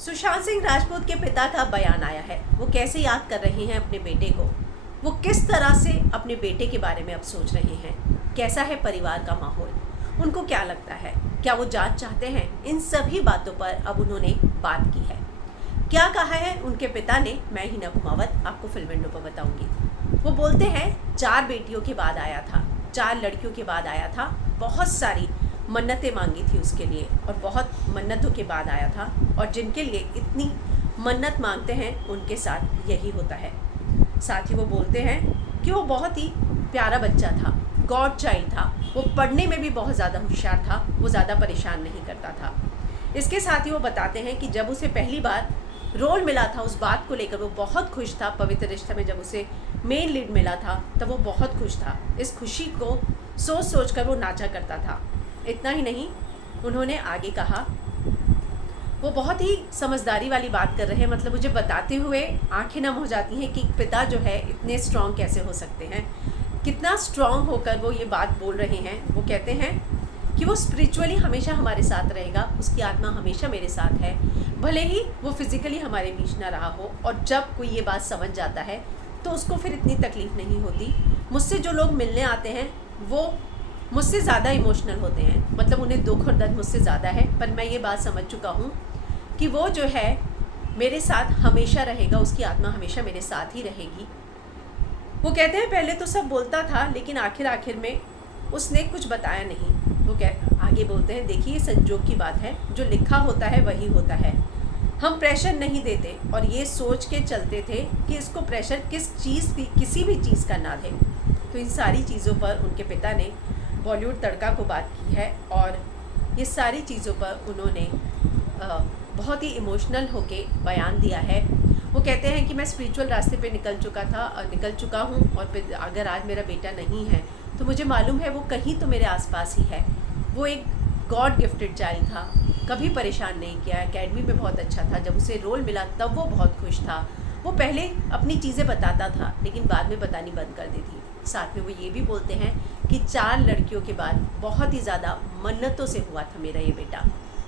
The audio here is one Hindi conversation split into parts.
सुशांत सिंह राजपूत के पिता का बयान आया है। वो कैसे याद कर रहे हैं अपने बेटे को, वो किस तरह से अपने बेटे के बारे में अब सोच रहे हैं, कैसा है परिवार का माहौल, उनको क्या लगता है, क्या वो जांच चाहते हैं, इन सभी बातों पर अब उन्होंने बात की है। क्या कहा है उनके पिता ने, मैं हिना कुमावत आपको फिल्म विंडो पर बताऊंगी। वो बोलते हैं 4 बेटियों के बाद आया था, 4 लड़कियों के बाद आया था, बहुत सारी मन्नतें मांगी थी उसके लिए और बहुत मन्नतों के बाद आया था, और जिनके लिए इतनी मन्नत मांगते हैं उनके साथ यही होता है। साथ ही वो बोलते हैं कि वो बहुत ही प्यारा बच्चा था, गॉड चाइल्ड था, वो पढ़ने में भी बहुत ज़्यादा होशियार था, वो ज़्यादा परेशान नहीं करता था। इसके साथ ही वो बताते हैं कि जब उसे पहली बार रोल मिला था उस बात को लेकर वो बहुत खुश था। पवित्र रिश्ता में जब उसे मेन लीड मिला था तब वो बहुत खुश था। इस खुशी को सोच सोच कर वो नाचा करता था। इतना ही नहीं, उन्होंने आगे कहा, वो बहुत ही समझदारी वाली बात कर रहे हैं, मतलब मुझे बताते हुए आंखें नम हो जाती हैं कि पिता जो है इतने स्ट्रॉन्ग कैसे हो सकते हैं, कितना स्ट्रॉन्ग होकर वो ये बात बोल रहे हैं। वो कहते हैं कि वो स्पिरिचुअली हमेशा हमारे साथ रहेगा, उसकी आत्मा हमेशा मेरे साथ है, भले ही वो फिज़िकली हमारे बीच ना रहा हो। और जब कोई ये बात समझ जाता है तो उसको फिर इतनी तकलीफ़ नहीं होती। मुझसे जो लोग मिलने आते हैं वो मुझसे ज़्यादा इमोशनल होते हैं, मतलब उन्हें दुख और दर्द मुझसे ज़्यादा है, पर मैं ये बात समझ चुका हूँ कि वो जो है मेरे साथ हमेशा रहेगा, उसकी आत्मा हमेशा मेरे साथ ही रहेगी। वो कहते हैं पहले तो सब बोलता था लेकिन आखिर में उसने कुछ बताया नहीं। वो आगे बोलते हैं, देखिए संजोग की बात है, जो लिखा होता है वही होता है। हम प्रेशर नहीं देते और ये सोच के चलते थे कि इसको प्रेशर किसी भी चीज़ का ना दे। तो इन सारी चीज़ों पर उनके पिता ने बॉलीवुड तड़का को बात की है और ये सारी चीज़ों पर उन्होंने बहुत ही इमोशनल होके बयान दिया है। वो कहते हैं कि मैं स्पिरिचुअल रास्ते पे निकल चुका हूँ और फिर अगर आज मेरा बेटा नहीं है तो मुझे मालूम है वो कहीं तो मेरे आसपास ही है। वो एक गॉड गिफ्टेड चाइल्ड था, कभी परेशान नहीं किया, एकेडमी में बहुत अच्छा था, जब उसे रोल मिला तब वो बहुत खुश था। वो पहले अपनी चीज़ें बताता था लेकिन बाद में बतानी बंद कर दी थी। साथ में वो ये भी बोलते हैं कि 4 लड़कियों के बाद बहुत ही ज़्यादा मन्नतों से हुआ था मेरा ये बेटा।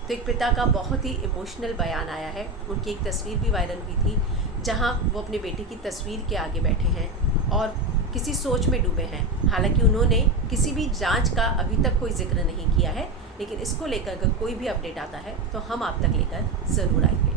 तो एक पिता का बहुत ही इमोशनल बयान आया है। उनकी एक तस्वीर भी वायरल हुई थी जहां वो अपने बेटे की तस्वीर के आगे बैठे हैं और किसी सोच में डूबे हैं। हालांकि उन्होंने किसी भी जांच का अभी तक कोई जिक्र नहीं किया है, लेकिन इसको लेकर अगर कोई भी अपडेट आता है तो हम आप तक लेकर ज़रूर आएंगे।